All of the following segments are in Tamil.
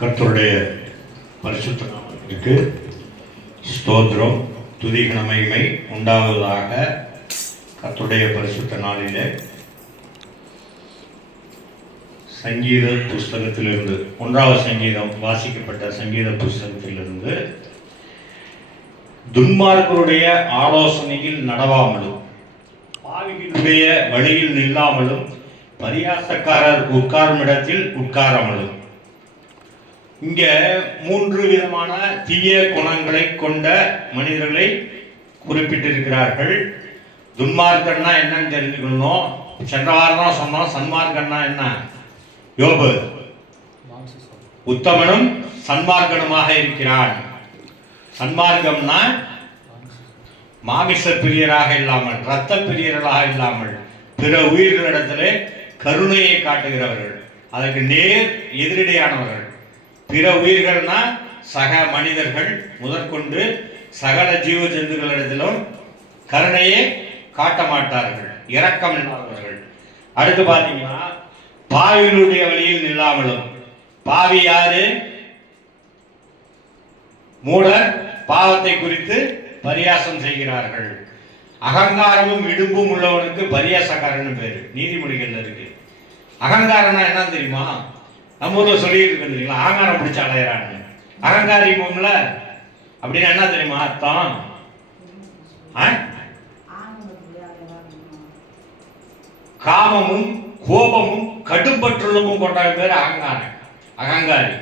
கர்த்தருடைய பரிசுத்த நாமத்திற்கு ஸ்தோத்திரம், துதிகன மகிமை உண்டாவதாக. கர்த்தருடைய பரிசுத்த நாளிலே சங்கீத புஸ்தகத்திலிருந்து 1வது சங்கீதம் வாசிக்கப்பட்ட சங்கீத புஸ்தகத்திலிருந்து, துன்மார்க்கருடைய ஆலோசனையில் நடவாமலும் பாவிகளுடைய வழியில் நில்லாமலும் பரியாசக்காரர் உட்காரும் இடத்தில் உட்காராமலும். இங்க 3 விதமான தீய குணங்களை கொண்ட மனிதர்களை குறிப்பிட்டிருக்கிறார்கள். துன்மார்க்கன்னா என்னன்னு தெரிஞ்சுக்கணும். சென்ற வாரம் தான் சொன்னோம். சன்மார்க்கன்னா என்ன? யோபு உத்தமனும் சன்மார்க்கனுமாக இருக்கிறான். சன்மார்க்கம்னா மாமிச பிரியராக இல்லாமல், இரத்த பிரியர்களாக இல்லாமல், பிற உயிர்களிடத்திலே கருணையை காட்டுகிறவர்கள், அதற்கு நேர் எதிரடையானவர்கள். பிற உயிர்கள்னா சக மனிதர்கள் முதற்கொண்டு சகல ஜீவ ஜந்துகளிடத்திலும் கருணையை காட்ட மாட்டார்கள், இரக்கம் இல்லாதவர்கள். அடுத்து பார்த்தீங்கன்னா, பாவிகளுடைய வழியில் நில்லாமலும். பாவி யாரு? மூடர் பாவத்தை குறித்து பரியாசம் செய்கிறார்கள். அகங்காரமும் இடும்பும் உள்ளவனுக்கு பரியாசக்காரன் பேரு, நீதிமொழிகள்ல இருக்கு. அகங்காரம்னா என்ன தெரியுமா? நம்ம ஊர்ல சொல்லிட்டு இருக்கு, அகங்காரம் பிடிச்ச அலையறான்னு. அகங்காரிப்போம்ல அப்படின்னு என்ன தெரியுமா அர்த்தம்? காமமும் கோபமும் கடும்பற்றுள்ளமும் கொண்டவன் பேர் அகங்காரன், அகங்காரி.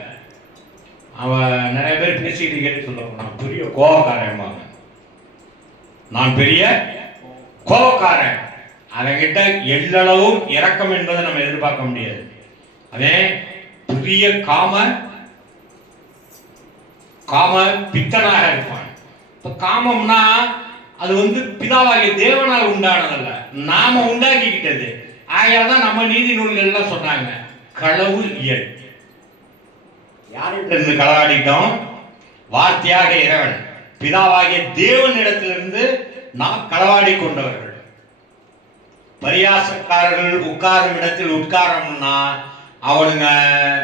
அவன் நிறைய பேர் பேசிக்கிட்டு கேட்டு சொல்லுவாங்க, நான் பெரிய கோபக்காரன், நான் பெரிய கோபக்காரன். அவன்கிட்ட எல்லளவும் இரக்கம் என்பதை நம்ம எதிர்பார்க்க முடியாது. அவன் பெரிய காம பித்தனாக இருப்பான். இப்ப காமம்னா அது பிதாவாகிய தேவனால் உண்டானதல்ல, நாம உண்டாக்கிக்கிட்டது. ஆகையால்தான் நம்ம நீதி நூல்கள் எல்லாம் சொன்னாங்க, களவு இயல். யார்கிட்ட இருந்து களவாடிட்டோம்? வார்த்தையாக இறைவன் பிதாவாகிய தேவனிடத்திலிருந்து நாம் களவாடி கொண்டவர்கள். பரியாசக்காரர்கள் உட்காரும் இடத்தில் உட்காரம்னா, அவனுங்க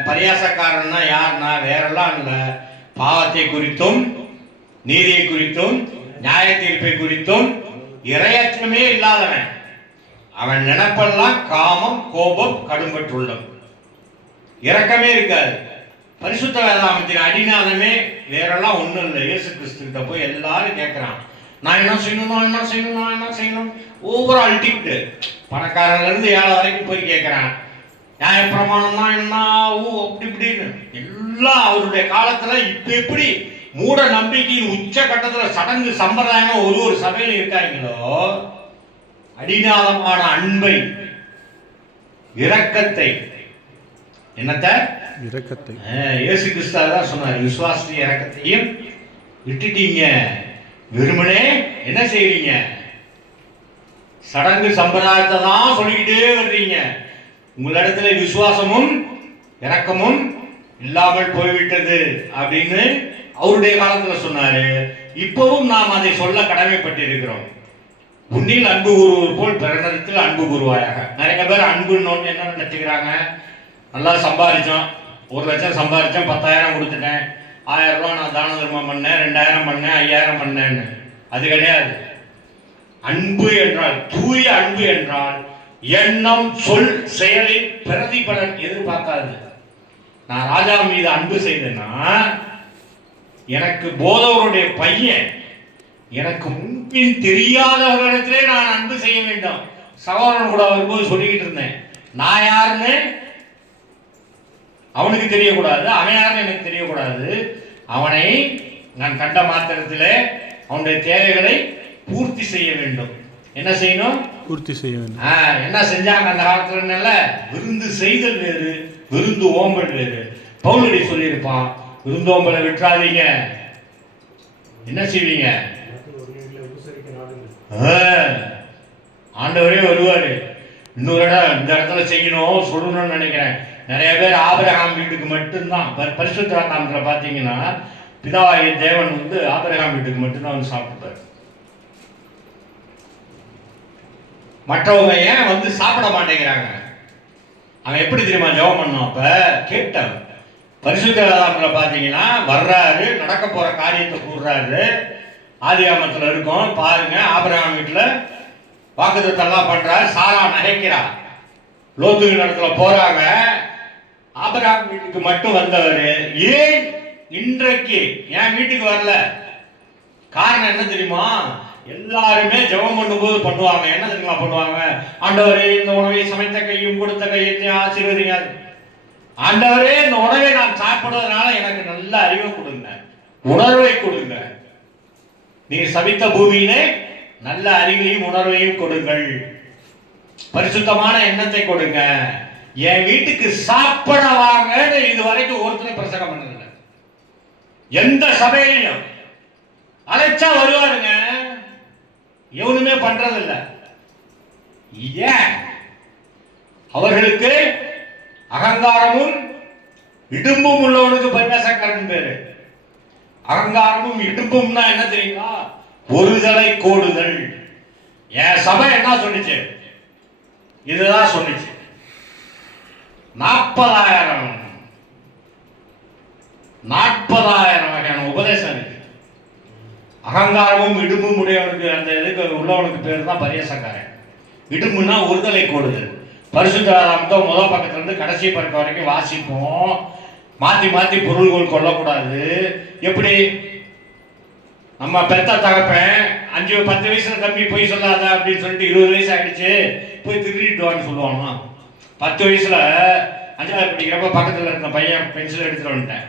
பரியாசக்காரன்னா யாருன்னா வேறெல்லாம் இல்லை, பாவத்தை குறித்தும் நீதியை குறித்தும் நியாய தீர்ப்பை குறித்தும் இரையற்றமே இல்லாதவன். அவன் நினைப்பெல்லாம் காமம், கோபம், கடும்பற்றுள்ளம், இரக்கமே இருக்காது. பரிசுத்த வேதாகமத்தின் அடிநாதமே வேறெல்லாம் ஒன்றும் இல்லை. இயேசு கிறிஸ்து கிட்ட போய் எல்லாரும் கேட்கிறான், நான் என்ன செய்யணும். ஒவ்வொரு அல்டிக்ட், பணக்காரன்ல இருந்து ஏழை வரைக்கும் போய் கேட்கிறான். நியாய பிரமாணம்னா என்ன, அப்படி இப்படின்னு எல்லாம் அவருடைய காலத்துல. இப்ப எப்படி மூட நம்பிக்கையின் உச்ச கட்டத்துல சடங்கு சம்பிரதாயம் ஒரு சபையில இருக்காங்களோ, அடிநாதமான அன்பை, இரக்கத்தை, என்னத்தை இரக்கத்தை இயேசு கிறிஸ்து தான் சொன்னார், விசுவாசத்தையும் இரக்கத்தையும் விட்டுட்டீங்க, வெறுமனே என்ன செய்றீங்க? சடங்கு சம்பிரதாயத்தை தான் சொல்லிக்கிட்டே வர்றீங்க. உங்களிடத்துல விசுவாசமும் இரக்கமும் இல்லாமல் போய்விட்டது அப்படின்னு அவருடைய காலத்துல சொன்னாரு. இப்பவும் நாம் அதை சொல்ல கடமைப்பட்டிருக்கிறோம். உன்னில் அன்பு கூறுவது போல் பிறனிடத்தில் அன்பு கூறுவாயாக. நிறைய பேர் அன்புன்னு என்ன நினைச்சுக்கிறாங்க? நல்லா சம்பாதிச்சோம், 1 லட்சம் சம்பாதிச்சேன், 10,000 கொடுத்துட்டேன், 1000 ரூபா நான் தான தர்மம் பண்ணேன், 2000 பண்ணேன், 5000 பண்ணேன்னு. அது கிடையாது. அன்பு என்றால், தூய அன்பு என்றால் எண்ணம், சொல், செயலில் பிரதிபலன் எதிர்பார்க்காது. நான் ராஜா மீது அன்பு செய்தேன்னா, எனக்கு போதவருடைய பையன், எனக்கு முன்பின் தெரியாதவர்களிடத்திலே நான் அன்பு செய்ய வேண்டும். சகோதரன் கூட வரும்போது சொல்லிக்கிட்டு இருந்தேன், நான் யாருன்னு அவனுக்கு தெரியக்கூடாது, அவன் யாருன்னு எனக்கு தெரியக்கூடாது. அவனை நான் கண்ட மாத்திரத்திலே அவனுடைய தேவைகளை பூர்த்தி செய்ய வேண்டும். என்ன செய்யணும்? பூர்த்தி செய்ய வேண்டும். என்ன செஞ்சாங்க அந்த காலத்துல? விருந்து செய்தல் வேறு, விருந்து ஓம்பல் வேறு. பவுலடி சொல்லியிருப்பான், விருந்தோம்பலை விட்டுறாதீங்க, என்ன செய்வீங்க? ஆண்டவரே வருவாரு. இன்னொரு இடம் இந்த இடத்துல செய்யணும் சொல்லணும்னு நினைக்கிறேன். நிறைய பேர் ஆபிரகாம் வீட்டுக்கு மட்டும்தான், பரிசுத்த வேதாகமத்துல பாத்தீங்கன்னா பிதாவாகிய தேவன் ஆபிரகாம் வீட்டுக்கு மட்டும்தான் சாப்பிட்டார். மற்றவங்க ஏன் சாப்பிட மாட்டேங்கிறாங்க? அவன் எப்படி தெரியுமா ஜெபம் பண்ணான்? அப்ப கேட்டான், பரிசுத்த வேதாகமத்தில் பார்த்தீங்கன்னா வர்றாரு, நடக்க போற காரியத்தை கூறுறாரு. ஆதியாகமத்தில் இருக்கும் பாருங்க. ஆபிரகாம் வீட்டில் வாக்குத்தத்தம்லாம் பண்றாரு. சாரா நகைக்கிறா. லோத்து இடத்துல போறாங்க. ஆபிரகாம் வீட்டுக்கு மட்டும் வந்தவர் ஏன் இன்றைக்கு என் வீட்டுக்கு வரல? காரணம் என்ன தெரியுமா? எல்லாருமே ஜெபம் பண்ணும்போது பண்ணுவாங்க. என்ன தெரியுமா பண்ணுவாங்க? ஆண்டவரே, இந்த உணவை சமைத்த கையும் கொடுத்த கையத்தையும் ஆசீர்வதிங்க. ஆண்டவரே, இந்த உணவை நான் சாப்பிடுவதனால எனக்கு நல்ல அறிவை கொடுங்க, உணர்வை கொடுங்க. நீங்க சபித்த பூமியிலே நல்ல அறிவையும் உணர்வையும் கொடுங்கள், பரிசுத்தமான எண்ணத்தை கொடுங்க, என் வீட்டுக்கு சாப்பிட வாங்கன்னு இதுவரைக்கும் ஒருத்தனை பிரசங்கம் பண்ணதில்லை. எந்த சபையிலும் அழைச்சா வருவாருங்க, எவனுமே பண்றதில்லை. ஏன்? அவர்களுக்கு அகங்காரமும் இடும்பும் உள்ளவனுக்கு பரியாசக்காரன் பேரு. அகங்காரமும் இடும்பும்னா என்ன தெரியுமா? ஒருதலை கோடுதல். என் சபை என்ன சொன்னிச்சு? இதுதான் சொன்னிச்சு. 40,000 வகையான உபதேசம் இருக்கு. அகங்காரமும் இடும்பும் உடையவனுக்கு, அந்த இதுக்கு உள்ளவனுக்கு பேர் தான் பரியாசக்காரன். இடும்புனா ஒருதலை கோடுதல். பரிசுத்த வேதாகமத்தை முதல் பக்கத்துல இருந்து கடைசி பக்கம் வரைக்கும் வாசிப்போம். மாத்தி மாத்தி பொருள்கள் கொள்ளக்கூடாது. எப்படி? நம்ம பெத்த தகப்பன் 5-10 வயசுல தம்பி போய் சொல்லாத அப்படின்னு சொல்லிட்டு 20 வயசு ஆயிடுச்சு போய் திருடிட்டு வான்னு சொல்லுவானா? 10 வயசுல 5வது படிக்கிறப்ப பக்கத்துல இருந்த பையன் பென்சில் எடுத்துட்டு வந்துட்டேன்,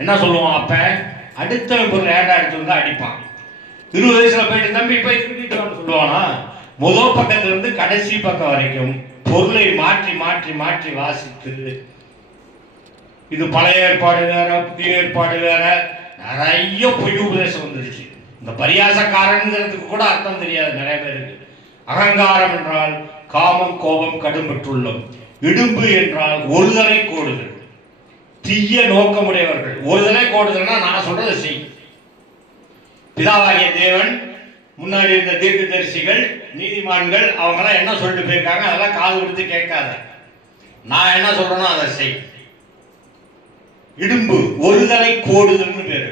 என்ன சொல்லுவான்? அப்ப அடுத்த பொருள் ஏண்டா எடுத்து வந்து அடிப்பான். 20 வயசுல போயிட்டு தம்பி போய் திருடிட்டு வான்னு சொல்லுவானா? முதல் பக்கத்துல இருந்து கடைசி பக்கம் வரைக்கும் பொருளை மாற்றி மாற்றி மாற்றி வாசித்து, இது பழைய ஏற்பாடு வேற, புதிய ஏற்பாடு வேற, நிறைய பொய் உபதேசம் வந்துருச்சு. இந்த பரியாசக்காரங்கிறதுக்கு கூட அர்த்தம் தெரியாது நிறைய பேருக்கு. அகங்காரம் என்றால் காமம், கோபம், கடும் பெற்றுள்ளோம். இடும்பு என்றால் ஒருதலை கோடுதல், தீய நோக்கமுடையவர்கள். ஒருதலை கோடுதல்னா நான் சொல்றது செய். பிதாவாகிய தேவன், முன்னாடி இருந்த தீர்க்கதரிசிகள், நீதிமான்கள், அவங்கெல்லாம் என்ன சொல்லிட்டு போயிருக்காங்க, அதெல்லாம் காது கொடுத்து கேட்காத. நான் என்ன சொல்றேனோ அதை செய். இடும்பு, ஒருதலை கோடுதல்னு பேரு.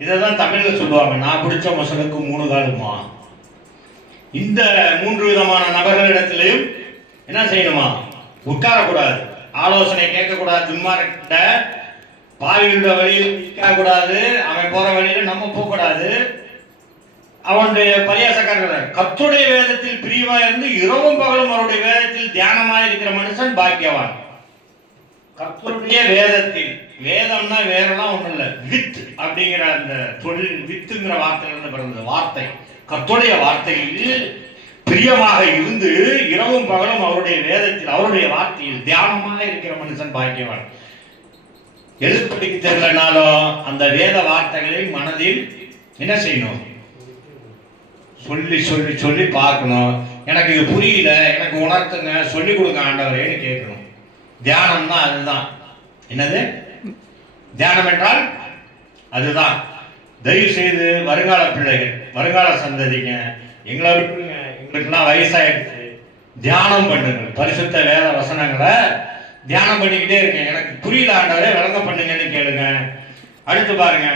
இதைதான் தமிழ்ல சொல்லுவாங்க, நான் பிடிச்ச மசனுக்கு 3 காலுமா. இந்த 3 விதமான நபர்களிடத்திலையும் என்ன செய்யணுமா? உட்காரக்கூடாது, ஆலோசனை கேட்கக்கூடாது. துன்மார்க்கிட்ட பாவியோட வழியில் நிற்கக்கூடாது, அவன் போற வழியில நம்ம போகக்கூடாது. அவனுடைய பரியாசக்காரர்கள். கர்த்தருடைய வேதத்தில் பிரியமா இருந்து இரவும் பகலும் அவருடைய வேதத்தில் தியானமாய் இருக்கிற மனுஷன் பாக்கியவான். கர்த்தருடைய வேதத்தில், வேதம்னா வேறெல்லாம் ஒண்ணும் இல்லை, வித் அப்படிங்கிற அந்த தொழில், வித்துங்கிற வார்த்தையிலிருந்து பிறந்த வார்த்தை. கர்த்தருடைய வார்த்தையில் பிரியமாக இருந்து இரவும் பகலும் அவருடைய வேதத்தில், அவருடைய வார்த்தையில் தியானமாக இருக்கிற மனுஷன் பாக்கியவான். எழுத்து படிக்க தெரியலனாலும் அந்த வேத வார்த்தைகளை மனதில் என்ன செய்யணும்? சொல்லி சொல்லி சொல்லி பார்க்கணும். எனக்கு இது புரியல, எனக்கு உணர்த்துங்க, சொல்லி கொடுங்க ஆண்டவரேன்னு கேட்கணும். தியானம்னா அதுதான். என்னது தியானம் என்றால்? அதுதான். தயவு செய்து வருங்கால பிள்ளைகள், வருங்கால சந்ததிங்க, எங்களை விட்டுருங்க, எங்களுக்குலாம் வயசாயிடுச்சு, தியானம் பண்ணுங்க. பரிசுத்த வேத வசனங்களை தியானம் பண்ணிக்கிட்டே இருக்கேன். எனக்கு புரியல ஆண்டவரே, விளங்க பண்ணுங்கன்னு கேளுங்க. அடுத்து பாருங்க,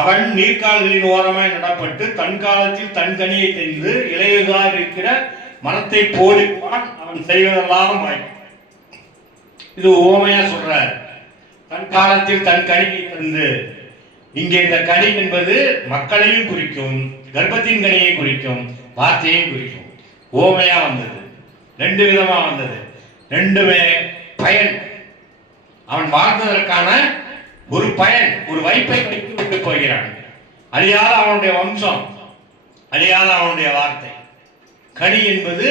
அவன் நீர்க்கால்களின் ஓரமாய் நடப்பட்டு தன் காலத்தில் தன் கனியை தெரிந்து இளையதாக இருக்கிற மரத்தை போலிப்பான், அவன் செய்வதெல்லாம் வாய்ப்பு. இது ஓமையா சொல்றார். தன் காலத்தில் தன் கனியை தந்து, இங்கே இந்த கனி என்பது மக்களையும் குறிக்கும், கர்ப்பத்தின் கனியை குறிக்கும், வார்த்தையும் குறிக்கும். ஓமையா வந்தது, 2 விதமா வந்தது. 2மே பயன். அவன் வாழ்ந்ததற்கான ஒரு பயன், ஒரு வைப்பை விட்டு போகிறான். அழியாத அவனுடைய வம்சம், அழியாத அவனுடைய வார்த்தை. கனி என்பது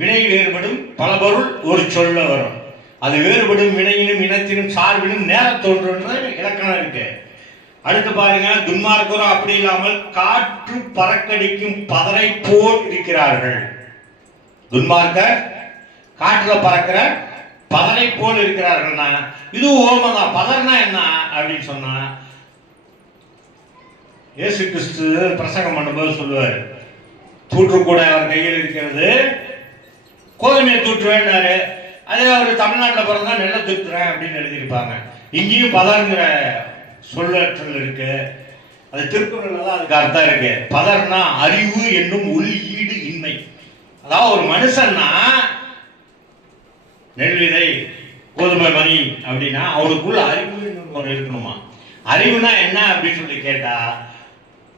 வினை வேறுபடும் பல பொருள் ஒரு சொல்ல வரும். அது வேறுபடும் வினையிலும் இனத்திலும் சார்பிலும் நேர தோன்றுன்ற இலக்கணம் இருக்கு. அடுத்து பாருங்க, துன்மார்க்கரும் அப்படி இல்லாமல் காற்று பறக்கடிக்கும் பதரை போல் இருக்கிறார்கள். துன்மார்க்கர் காற்றுல பறக்கிற பதரை போல் இருக்கிறார்கள்னா இது ஓமதான். பதர்னா என்ன அப்படின்னு சொன்னா, இயேசு கிறிஸ்து பிரசங்கம் பண்ணும்போது சொல்லுவார், தூற்று கூட அவர் கையில் இருக்கிறது, கோதுமையை தூற்றுவேன்னாரு. அதே அவர் தமிழ்நாட்டில் பிறந்தா நெல்லை தூத்துறேன் அப்படின்னு எழுதியிருப்பாங்க. இங்கேயும் பதர்ங்கிற சொல்லற்றல் இருக்கு. அது திருக்குறள்ல தான் அதுக்கு அர்த்தம் இருக்கு. பதர்னா அறிவு என்னும் உள்ளீடு இன்மை. அதாவது ஒரு மனுஷன்னா நெல் விதை கோதுமை மணி அப்படின்னா அவனுக்குள்ள அறிவு ஒன்று இருக்கணுமா. அறிவுனா என்ன அப்படின்னு சொல்லி கேட்டா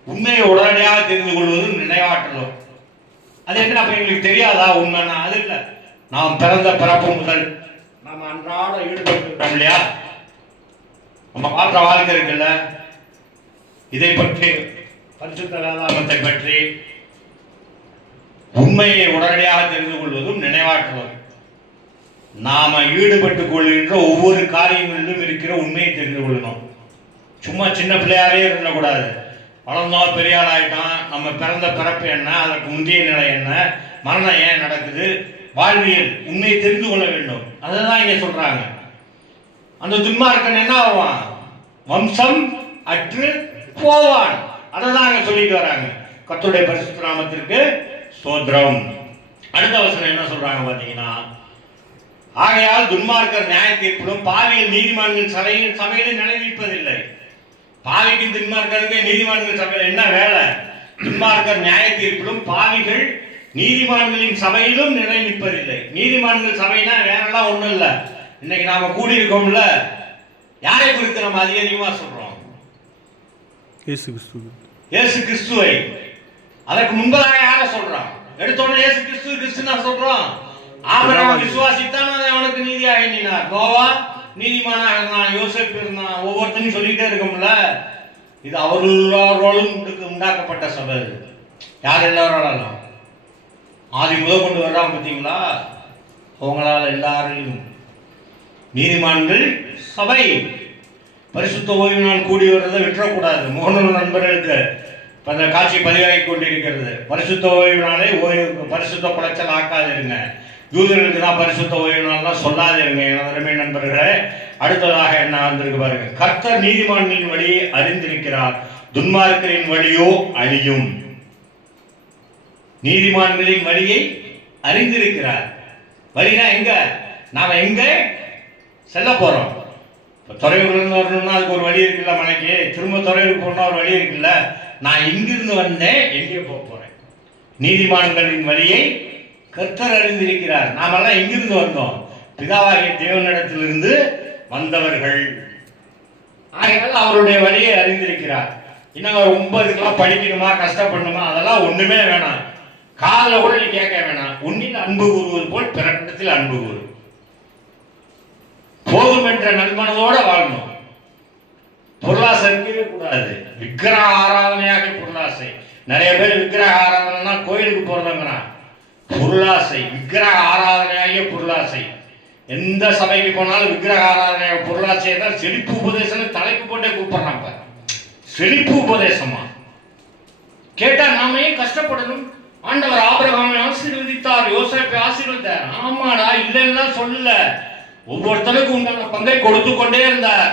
உண்மையை உடனடியாக தெரிந்து கொள்வதும் நினைவாற்றலும். அது என்ன அப்ப எங்களுக்கு தெரியாதா உண்மைன்னா? அது இல்லை. நாம் பிறந்த பிறப்பு முதல் நம்ம அன்றாட ஈடுபட்டு இல்லையா, நம்ம வாழ்ற வாழ்க்கை இருக்குல்ல, இதை பற்றி பரிசுத்த வேதாகமத்தை பற்றி உண்மையை உடனடியாக தெரிந்து கொள்வதும் நினைவாற்றலும். நாம ஈடுபட்டுக் கொள்கின்ற ஒவ்வொரு காரியங்களிலும் இருக்கிற உண்மையை தெரிந்து கொள்ளணும். சும்மா சின்ன பிள்ளையாவே இருந்தக்கூடாது. வளர்ந்தோம் பெரிய ஆள் ஆயிட்டான், நம்ம பிறந்த பிறப்பு என்ன, அதற்கு முந்தைய நிலை என்ன, மரணம் ஏன் நடக்குது, வாழ்வியல் உண்மையை தெரிந்து கொள்ள வேண்டும். அதுதான் இங்க சொல்றாங்க. அந்த துன்மார்க்கன் என்ன ஆவான்? வம்சம் அற்று போவான். அதான் அங்க சொல்லிட்டு வராங்க. கர்த்தருடைய பரிசுத்த நாமத்திற்கு ஸ்தோத்திரம். அடுத்த வசனம் என்ன சொல்றாங்க பாத்தீங்கன்னா, ஆகையால் துன்மார்க்கர் நியாய தீர்ப்பிலும் பாவிகள் நீதிமான்கள் சபையில் நிலைநிற்பதில்லை. பாவிக்கு துன்மார்க்கருக்கு நீதிமான்கள் சபையில் என்ன வேலை? துன்மார்க்கர் நியாய தீர்ப்பிலும் பாவிகள் நீதிமான்களின் சபையிலும் நிலை நிற்பதில்லை. நீதிமான்கள் சபைனா வேறெல்லாம் ஒண்ணும் இல்லை. இன்னைக்கு நாம கூடி இருக்கோம்ல, யாரை குறித்து நம்ம அதிகமா சொல்றோம்? இயேசு கிறிஸ்துவை. அதற்கு முன்பதாக யாரை சொல்றோம்? எடுத்தோடனே இயேசு கிறிஸ்துனா சொல்றோம். ஆபிரகாம் விசுவாசித்தான், அதை அவனுக்கு நீதியாக எண்ணினார். நோவா நீதிமானாக இருந்தான், யோசேப்பு இருந்தான். ஒவ்வொருத்தனையும் சொல்லிட்டே இருக்கோம்ல. இது அவர்களோடும் உண்டாக்கப்பட்ட சபை. யார் எல்லாராலும் ஆதி முதல் கொண்டு வர்றாங்க பார்த்தீங்களா? அவங்களால எல்லாரையும் நீதிமான்கள் சபை. பரிசுத்த ஓய்வு நாள் கூடி வர்றதை விட்டுறக்கூடாது. முகநூல் நண்பர்களுக்கு அந்த காட்சி பதிவாகி கொண்டிருக்கிறது. பரிசுத்த ஓய்வு நாளை பரிசுத்த குலைச்சல் ஆக்காதிருங்க. யூதர்களுக்கு தான் பரிசுத்த ஓய்வு நாள்லாம் சொல்லாதிருங்க அருமை நண்பர்களே. அடுத்ததாக என்ன வந்திருக்கு பாருங்க. கர்த்தர் நீதிமான்களின் வழியை அறிந்திருக்கிறார், துன்மார்க்கரின் வழியோ அழியும். நீதிமான்களின் வழியை அறிந்திருக்கிறார். வழினா எங்க? நாம எங்க செல்ல போறோம்? துறையூர்ல வரணும்னா அதுக்கு ஒரு வழி இருக்குல்ல, மலைக்கு திரும்ப துறையூருக்கு போனா ஒரு வழி இருக்குல்ல. நான் இங்கிருந்து வந்தேன், எங்கே போக போறேன்? நீதிமான்களின் வழியை கர்த்தர் அறிந்திருக்கிறார். நாமெல்லாம் எங்கிருந்து வந்தோம்? பிதாவாகிய தேவனிடத்திலிருந்து வந்தவர்கள். ஆகையால் அவருடைய வழியை அறிந்திருக்கிறார். இன்னும் ரொம்ப இதுக்கெல்லாம் படிக்கணுமா, கஷ்டப்படணுமா, அதெல்லாம் ஒண்ணுமே வேணாம். காலில் கூட நீ கேட்க வேணாம். உன்னில் அன்பு கூறுவது போல் பிறப்பிடத்தில் அன்பு கூறு. போதும் என்ற நல்மனதோட வாழணும். பொருளாசை இருக்கவே கூடாது. விக்கிரக ஆராதனையாக பொருளாசை. நிறைய பேர் விக்கிரக ஆராதனைனா கோயிலுக்கு போறதுங்கிறான். பொருளாசை, விக்கிரக ஆராதனையாகிய பொருளாசை. எந்த சபைக்கு போனாலும் விக்கிரக ஆராதனையாக பொருளாசையை தான் செழிப்பு உபதேசம் தலைப்பு போட்டே கூப்பிடுறாங்க. செழிப்பு உபதேசமா கேட்டா நாம ஏன் கஷ்டப்படணும்? ஆண்டவர் ஆபிரகாமை ஆசீர்வதித்தார், யோசேப்பை ஆசீர்வதித்தார். ஆமாடா, இல்லைன்னா சொல்லல. ஒவ்வொருத்தருக்கும் உண்டான பங்கை கொடுத்து கொண்டே இருந்தார்.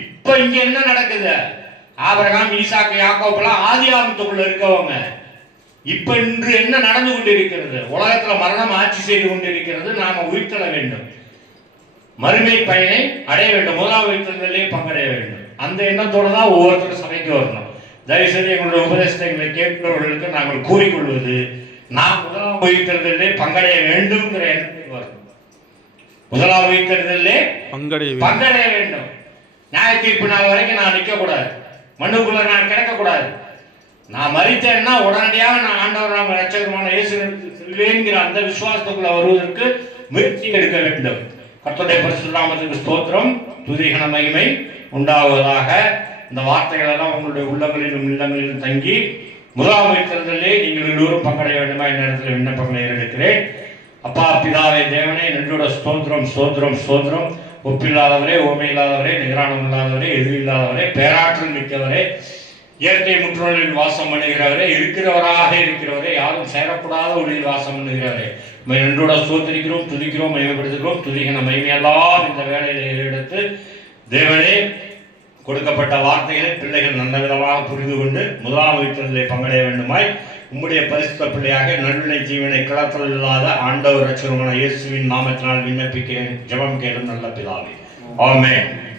இப்ப இங்க என்ன நடக்குது? ஆபிரகாம், ஈசாக்கு, யாக்கோபெல்லாம் ஆதியாகமத்துக்குள்ள இருக்கவங்க. இப்ப இன்று என்ன நடந்து கொண்டிருக்கிறது? உலகத்துல மரணம் ஆட்சி செய்து கொண்டிருக்கிறது. நாம உயிர்த்தெழ வேண்டும், மறுமை பயனை அடைய வேண்டும், முதலாவது உயிர்த்தெழுதலே பங்கடைய வேண்டும். அந்த எண்ணத்தோடு தான் ஒவ்வொருத்தரும் சபைக்கு வரணும். தயவுசெய்து எங்களுடைய உபதேசத்தை கேட்கிறவர்களுக்கு நாங்கள் கூறிக்கொள்வது, நாம் முதலாம் உயிர்த்தெழுதலே பங்கடைய வேண்டும்ங்கிற எண்ணத்துக்கு வரணும். முதலாம் உயிர்த்தெழுதலே பங்கடைய வேண்டும். நியாய தீர்ப்பு நாள் வரைக்கும் நான் நிற்க கூடாது, மண்ணுக்குள்ள நான் கிடக்கக்கூடாது. நான் மரித்தேன்னா உடனடியாக நான் ஆண்டவர் ரட்சகமான இயேசு செல்வேங்கிற அந்த விசுவாசத்துக்குள்ள வருவதற்கு முயற்சி எடுக்க வேண்டும். கர்த்தருடைய பரிசுத்த நாமத்துக்கு ஸ்தோத்திரம், துதி கன மகிமை உண்டாவதாக. இந்த வார்த்தைகள் எல்லாம் உங்களுடைய உள்ளங்களிலும் இல்லங்களிலும் தங்கி முதலாம் உயிர்த்தெழுதலே நீங்கள் எல்லோரும் பங்கடைய வேண்டுமா என்ற இடத்துல விண்ணப்பங்களை ஏறெடுக்கிறேன். அப்பா பிதாவே தேவனே, நன்றோட ஸ்தோத்திரம் ஸ்தோத்திரம் ஸ்தோத்திரம். ஒப்பில்லாதவரே, ஓமையில்லாதவரே, நிகரானம் இல்லாதவரே, எதிரி இல்லாதவரே, பேராற்றல் மிக்கவரே, இயற்கை முற்றோலில் வாசம் பண்ணுகிறவரே, இருக்கிறவராக இருக்கிறவரே, யாரும் சேரக்கூடாத ஒளியில் வாசம் பண்ணுகிறவரே, நன்றோட ஸ்தோத்திரிக்கிறோம், துதிக்கிறோம், மகிமைப்படுத்துகிறோம். துதிக்கிற மகிமையெல்லாம் இந்த வேலையில் எடுத்து தேவனே கொடுக்கப்பட்ட வார்த்தைகளை பிள்ளைகள் நல்ல விதமாக புரிந்து கொண்டு முதலாம் உயிர்த்தெழுதலை பங்கடைய வேண்டுமாய் உம்முடைய பரிசுத்த பிள்ளையாக நடுநிலை ஜீவனை கிளத்தல் இல்லாத ஆண்டவர் ரட்சகரான இயேசுவின் நாமத்தினால் விண்ணப்பிக்கிறேன். ஜெபம் கேளும் நல்ல பிதாவே. ஆமென்.